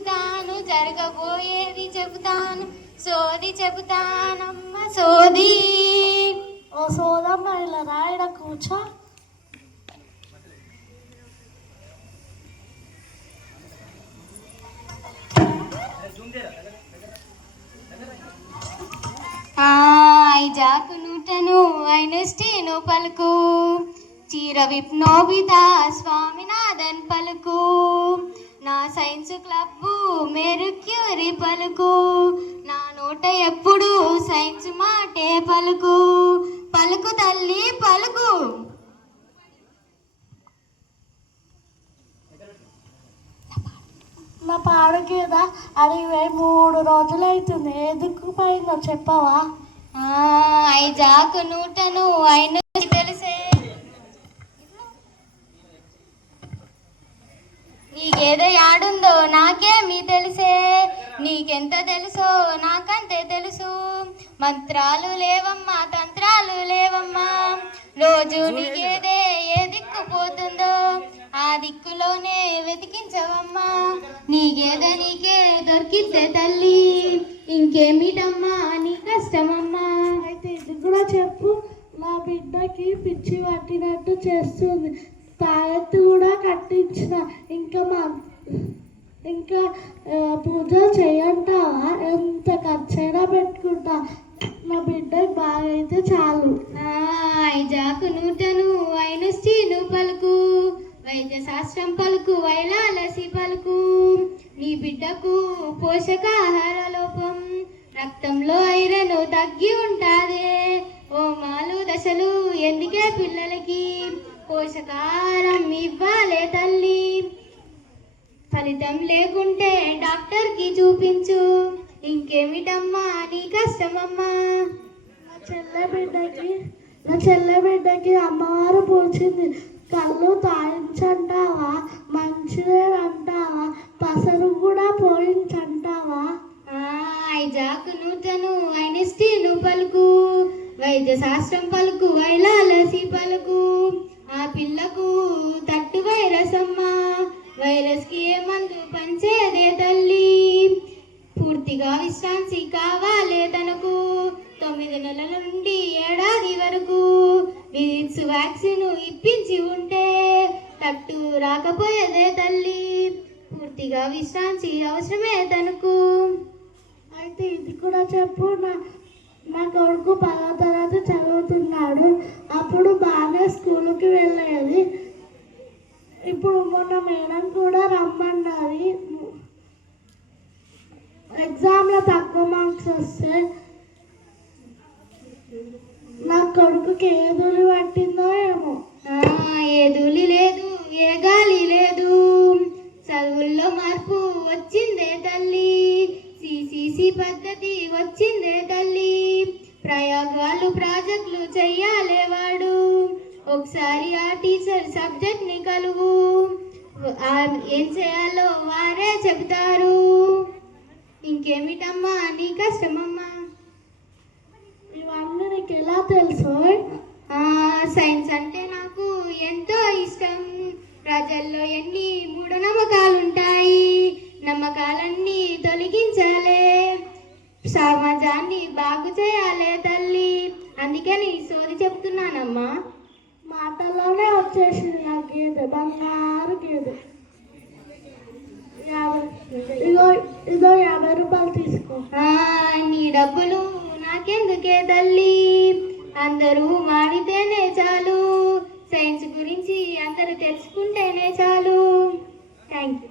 చెబుతాను, జరగబోయేది చెబుతాను, సోది చెబుతానమ్మ సోది. ఓ సోదమ్మ ఇలా రాయడ కూర్చో. ఐజాకు నూటను ఐన్స్టీను పలుకు, చీర విప్నోబితా స్వామినాథన్ పలుకు, నా సైన్స్ క్లబ్బు మెర్క్యూరీ పలుకు, నా నోట ఎప్పుడు సైన్స్ మాటే పలుకు, పలుకు తల్లి పలుకు. నా పాడుకేదా అడిగి 3 రోజులైతుంది. ఎదుకుపోయిందో చెప్పవా? ఐజాకు నూటను అయిన తెలిసే, నీకేదో యాడుందో నాకేమీ తెలిసే, నీకెంత తెలుసో నాకంతే తెలుసు. మంత్రాలు లేవమ్మా, తంత్రాలు లేవమ్మా, రోజు నీకేదే ఏ దిక్కుపోతుందో ఆ దిక్కులోనే వెతికించవమ్మా. నీకేదే నీకే దొరికితే తల్లి, ఇంకేమిటమ్మా నీ కష్టమమ్మా. అయితే ఇది కూడా చెప్పు. నా బిడ్డకి పిచ్చి పట్టినట్టు చేస్తుంది, తాయెత్తు కూడా కట్టించిన. ఇంకా పూజ చేయంటావా? ఎంత ఖర్చైనా పెట్టుకుంటా, నా బిడ్డ బాగా అయితే చాలు. ఐజాకు నూటను ఐన్స్టీను పలుకు, వైద్య శాస్త్రం పలుకు, వైలాలసి పలుకు, నీ బిడ్డకు పోషకాహార లోపం, రక్తంలో ఐరన్ తగ్గి ఉంటాదే. ఓమాలు దశలు ఎందుకే పిల్లలకి, పోషకాహారం ఇవ్వాలే తల్లి. ఫలితం లేకుంటే డాక్టర్కి చూపించు, ఇంకేమిటమ్మా నీ కష్టమమ్మా. నా చెల్లె బిడ్డకి అమ్మవారు పూచింది, కళ్ళు తాయించంటావా? మంచిదే అంటావా? పసరు కూడా పోయించంటావా? ఐజాకు నూటను ఐన్స్టీను పలుకు, వైద్య శాస్త్రం పలుకు, వైలాలసి పలుకు, ఆ పిల్లకు తట్టు వైరస్ అమ్మా, వైరస్కి ఏ మందు పంచేదే తల్లి. పూర్తిగా విశ్రాంతి కావాలే తనకు, 9 నెలల నుండి ఏడాది వరకు విజిట్స్ వ్యాక్సిన్ ఇప్పించి ఉంటే తట్టు రాకపోయేదే తల్లి. పూర్తిగా విశ్రాంతి అవసరమే తనకు. అయితే ఇది కూడా చెప్పు. నా కొడుకు 10వ తరగతి చదువుతున్నాడు, అప్పుడు బాగానే స్కూల్కి వెళ్ళేది. ఇప్పుడు మొన్న మేడం కూడా రమ్మన్నది. ఎగ్జామ్లో తక్కువ మార్క్స్ వస్తే నా కొడుకుకి ఏ ధూళి పట్టిందో ఏమో. ఏ ధూళి లేదు, ఏ గాలి లేదు, చదువుల్లో మార్పు వచ్చిందే తల్లి, సిసిసి పద్ధతి వచ్చిందే తల్లి, ప్రయోగాలు ప్రాజెక్టులు చెయ్యాలే వాడు. ఒకసారి ఆ టీచర్ సబ్జెక్ట్ని కలువు, ఏం చేయాలో వారే చెబుతారు. ఇంకేమిటమ్మా నీ కష్టమమ్మా. ఇవన్నీ నీకు ఎలా తెలుసు? సైన్స్ అంటే నాకు ఎంతో ఇష్టం. ప్రజల్లో ఎన్ని మూఢనమ్మకాలు ఉంటాయి, నమ్మకాలన్నీ తొలగించాలే, సమాజాన్ని బాగు చేయాలే తల్లి. అందుకే నీ సోది చెప్తున్నానమ్మా. మాటల్లోనే వచ్చేసింది ఆ గేదె, బంగారు గేదె. ఇదో 50 రూపాయలు తీసుకో. నీ డబ్బులు నాకెందుకే తల్లి, అందరూ మాడితేనే చాలు, సైన్స్ గురించి అందరూ తెలుసుకుంటేనే చాలు. Thank you.